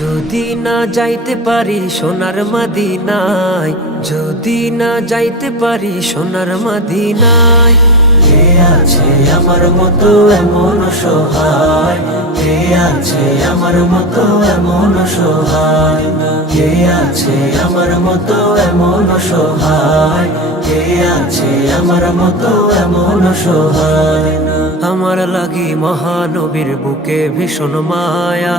যদি না যাইতে পারি সোনার মদিনায়, যদি না যাইতে পারি সোনার মদিনায়, কে আছে আমার মতো এমন সহায়, কে আছে আমার মতো এমন সহায়, কে আছে আমার মতো এমন সহায়, কে আছে আমার মতো এমন সহায়। আমার লাগি মহানবীর বুকে ভীষণ মায়া,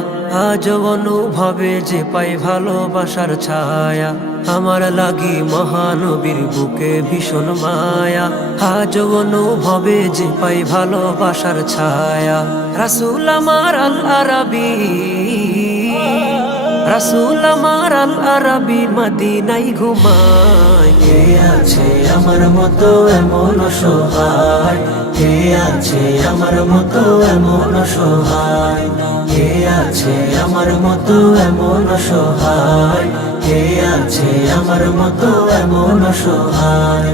আজ অনুভবে যে পাই ভালোবাসার ছায়া। আমার লাগি মহানবীর বুকে ভীষণ মায়া, আজ অনুভবে যে পাই ভালোবাসার ছায়া। রাসূল আমার আল আরাবী, রাসূল আমার আল আরাবী মদিনায় ঘুমায়। কে আছে আমার মতো এমন সহায়, কে আছে আমার মতো এমন সহায়, কে আছে আমার মতো এমন সহায়, কে আছে আমার মতো এমন সহায়।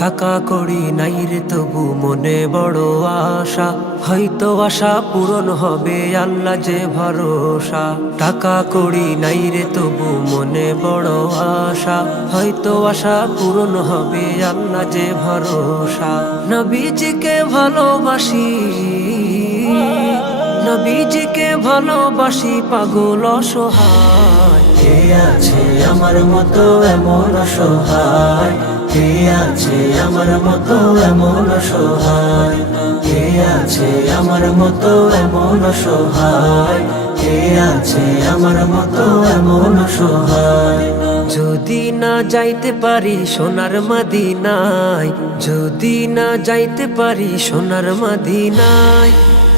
টাকা করি নাই রে তবু মনে বড় আশা, হয়তো আশা পূরণ হবে আল্লাহ যে ভরসা। টাকা করি নাই রে তবু মনে বড় আশা, হয়তো আশা পূরণ হবে আল্লাহ যে ভরসা। নবীজিকে ভালোবাসি, নবীজিকে ভালোবাসি পাগল অসহায়। কে আছে আমার মতো এমন সহায়, কে আছে আমার মতো এমন সহায়, কে আছে আমার মতো এমন সহায়, কে আছে আমার মতো এমন সহায়। যদি না যাইতে পারি সোনার মদিনায়, যদি না যাইতে পারি সোনার মদিনায়,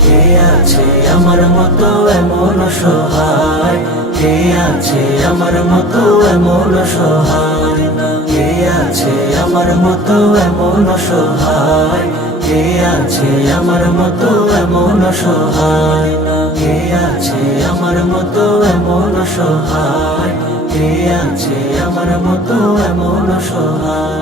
কে আছে আমার মতো এমন সহায়, কে আছে আমার মতো এমন সহায়, কে আছে আমার মতো এমন সহায়, কে আছে আমার মতো এমন সহায়, কে আছে আমার মতো এমন সহায়, কে আছে আমার মতো এমন সহায়।